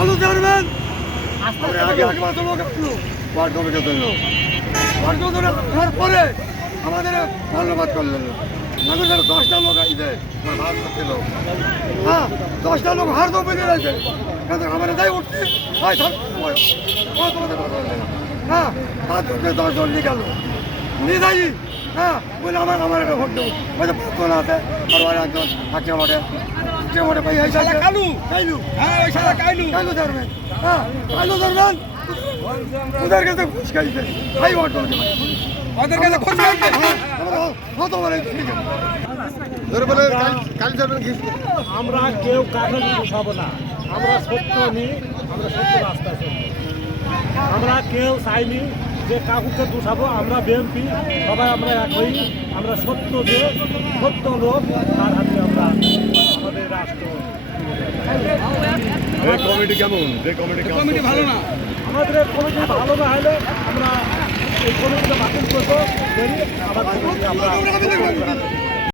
ভালো আমরা আগে আগে কমিটির জন্য। ওয়ার্ড কমিটি আসার পরে আমাদের ধন্যবাদ করলেন। মানুষের দশটা লোক করছিল হ্যাঁ দশটা লোক হার দম বেরিয়ে রয়েছে। আমার যাই উঠছে হয় হ্যাঁ দশজন নিয়ে নিয়ে হ্যাঁ বলে আমার আমার একটা ভোট দেবো যে পাঁচজন আছে আর ওই একজন হাকিম মাঠে ভাই এই সাইডে কালু। কাইলু হ্যাঁ ওই সাদা কাইলু কাইলু ধরবেন হ্যাঁ কাইলু ধরবেন ওদের কাছে ঘুষ খাইছে ভাই ভোট দেবো ওদের কাছে খোঁজ রাখবে কত বলে আমরা কেউ কাকে দোষাবো না আমরা সত্য নিই আমরা সত্য রাস্তা আমরা কেউ চাইনি যে কাকুকে দোষাবো আমরা বিএনপি সবাই আমরা এক হই। আমরা সত্য যে সত্য লোক তার হাতে আমরা আমাদের রাষ্ট্র। এই কমিটি কেমন? যে কমিটি কমিটি ভালো না। আমাদের কমিটি ভালো না হলে আমরা এই কমিটিটা বাতিল করব। আবার আমরা